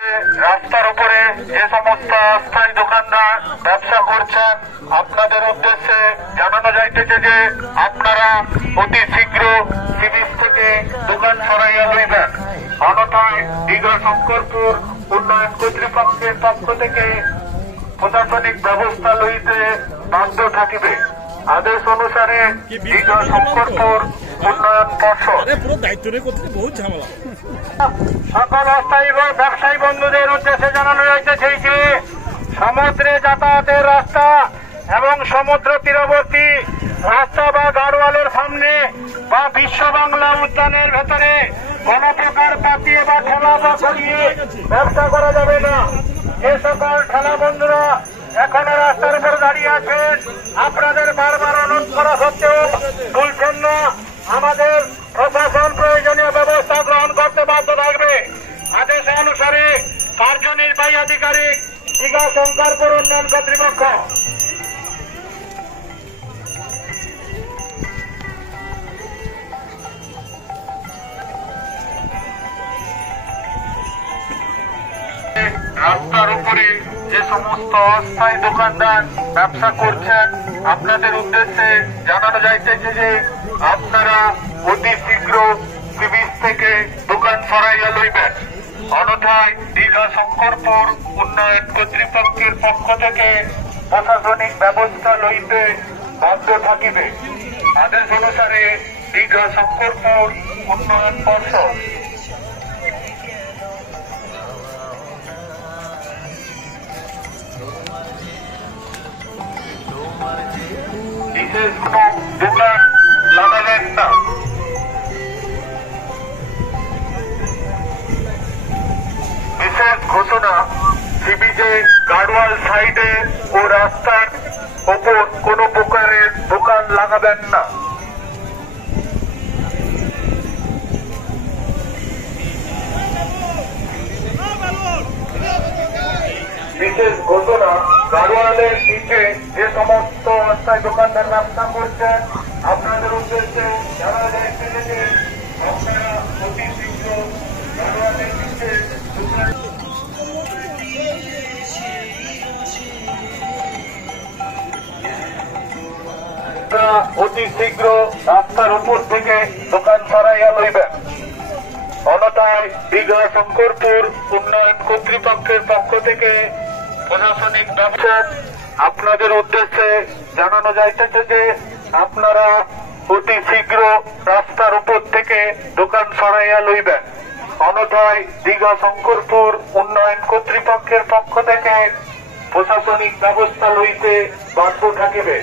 রাস্তার উপরে যে সমস্ত অস্থায়ী দোকানদার ব্যবসা করছেন আপনাদের উদ্দেশ্যে জানানো যাইতেছে যে আপনারা অতি শীঘ্র সিরিজ থেকে দোকান সরাইয়া লইবেন, অন্যথায় দীঘা শঙ্করপুর উন্নয়ন কর্তৃপক্ষের পক্ষ থেকে প্রশাসনিক ব্যবস্থা লইতে বাধ্য থাকিবে। আদেশ অনুসারে দীঘা শঙ্করপুর উন্নয়ন পর্ষদ সকল অস্থায়ী ব্যবসায়ী বন্ধুদের উদ্দেশ্যে জানানো যাইতেছে যে সমুদ্রে যাতায়াতের রাস্তা এবং সমুদ্র তীরবর্তী রাস্তা বা গাড়োয়ালের সামনে বা বিশ্ব বাংলা উদ্যানের ভেতরে কোন প্রকার পাতিয়ে বা ঠেলা বা করিয়ে ব্যবসা করা যাবে না। যে সকল ঠেলা বন্ধুরা এখনো রাস্তার উপর দাঁড়িয়ে আছেন, আপনাদের বারবার অনুরোধ করা সত্ত্বেও তুলছেন না, আমাদের প্রশাসন প্রয়োজনীয় ব্যবস্থা গ্রহণ করতে বাধ্য থাকবে। আদেশ অনুসারে কার্যনির্বাহী আধিকারিক দীঘা শঙ্করপুর উন্নয়ন কর্তৃপক্ষ। রাস্তার উপরে যে সমস্ত অস্থায়ী দোকানদার ব্যবসা করছেন আপনাদের উদ্দেশ্যে জানানো যাইতেছে যে আপনারা অতি শীঘ্র সি বিচ থেকে দোকান সরাইয়া লইবেন, অন্যথায় দীঘা শঙ্করপুর উন্নয়ন কর্তৃপক্ষের পক্ষ থেকে প্রশাসনিক ব্যবস্থা লইতে বাধ্য থাকিবে। আদেশ অনুসারে দীঘা শঙ্করপুর উন্নয়ন পর্ষদ। বিশেষ কোন দোকান লাগাবেন না। বিশেষ ঘোষণা, সি বিচে গাড়োয়াল সাইডে ও রাস্তার ওপর কোন প্রকারের দোকান লাগাবেন না। বিশেষ ঘোষণা, গাড়োয়ালের নিচে যে সমস্ত অস্থায়ী দোকানদার ব্যবসা করছেন আপনাদের উদ্দেশ্যে জানা যাচ্ছে যে আপনারা অতি শীঘ্র গাড়োয়ালের নিচে অতি শীঘ্র রাস্তার উপর থেকে দোকান সরাইয়া লইবেন, অন্যথায় দীঘা শঙ্করপুর উন্নয়ন কর্তৃপক্ষের পক্ষ থেকে প্রশাসনিক ব্যবস্থা আপনাদের উদ্দেশ্যে জানানো যাইতেছে যে আপনারা অতি শীঘ্র রাস্তার উপর থেকে দোকান সরাইয়া লইবেন, অন্যথায় দীঘা শঙ্করপুর উন্নয়ন কর্তৃপক্ষের পক্ষ থেকে প্রশাসনিক ব্যবস্থা লইতে বাধ্য থাকিবে।